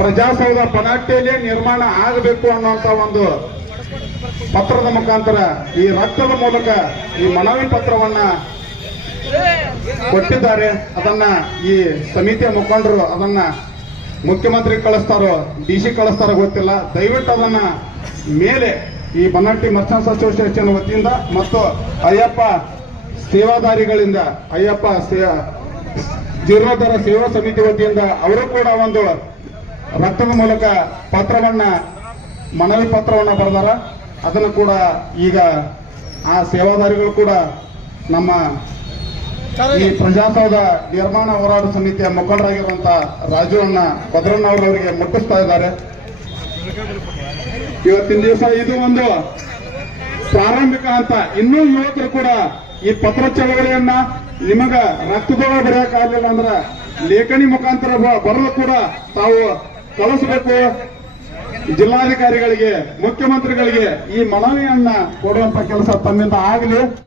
ಪ್ರಜಾಸೌಧ ಪನಾಟೆಯಲ್ಲಿ ನಿರ್ಮಾಣ ಆಗಬೇಕು ಅನ್ನುವಂತ ಒಂದು ಪತ್ರದ ಮುಖಾಂತರ ಈ ರಕ್ತದ ಮೂಲಕ ಈ ಮನವಿ ಪತ್ರವನ್ನ ಕೊಟ್ಟಿದ್ದಾರೆ. ಅದನ್ನ ಈ ಸಮಿತಿಯ ಮುಖಂಡರು ಅದನ್ನ ಮುಖ್ಯಮಂತ್ರಿ ಕಳಿಸ್ತಾರೋ ಡಿಸಿ ಕಳಿಸ್ತಾರೋ ಗೊತ್ತಿಲ್ಲ. ದಯವಿಟ್ಟು ಅದನ್ನ ಮೇಲೆ ಈ ಬನ್ನಟ್ಟಿ ಮರ್ಚೆಂಟ್ಸ್ ಅಸೋಸಿಯೇಷನ್ ವತಿಯಿಂದ ಮತ್ತು ಅಯ್ಯಪ್ಪ ಸೇವಾದಾರಿಗಳಿಂದ ಅಯ್ಯಪ್ಪ ಜೀರ್ಣೋದ್ಧಾರ ಸೇವಾ ಸಮಿತಿ ವತಿಯಿಂದ ಅವರು ಕೂಡ ಒಂದು ರಕ್ತದ ಮೂಲಕ ಪತ್ರವನ್ನ ಮನವಿ ಪತ್ರವನ್ನ ಬರೆದಾರ. ಅದನ್ನು ಕೂಡ ಈಗ ಆ ಸೇವಾದಾರಿಗಳು ಕೂಡ ನಮ್ಮ ಈ ಪ್ರಜಾಸೌಧ ನಿರ್ಮಾಣ ಹೋರಾಟ ಸಮಿತಿಯ ಮುಖಂಡರಾಗಿರುವಂತಹ ರಾಜುವನ್ನ ಭದ್ರಣ್ಣವರವರಿಗೆ ಮುಟ್ಟಿಸ್ತಾ ಇದ್ದಾರೆ. ಇವತ್ತಿನ ದಿವಸ ಇದು ಒಂದು ಪ್ರಾರಂಭಿಕ ಹಂತ. ಇನ್ನೂ ಯುವಕರು ಕೂಡ ಈ ಪತ್ರ ಚಳವಳಿಯನ್ನ ನಿಮಗ ರಕ್ತದೊಳ ಬರೆಯಕ್ಕಾಗಲಿಲ್ಲ ಅಂದ್ರೆ ಲೇಖನಿ ಮುಖಾಂತರ ಬರೆದು ಕೂಡ ತಾವು ಕಳಿಸಬೇಕು. ಜಿಲ್ಲಾಧಿಕಾರಿಗಳಿಗೆ, ಮುಖ್ಯಮಂತ್ರಿಗಳಿಗೆ ಈ ಮನವಿಯನ್ನ ಕೊಡುವಂತ ಕೆಲಸ ತಮ್ಮಿಂದ ಆಗಲಿ.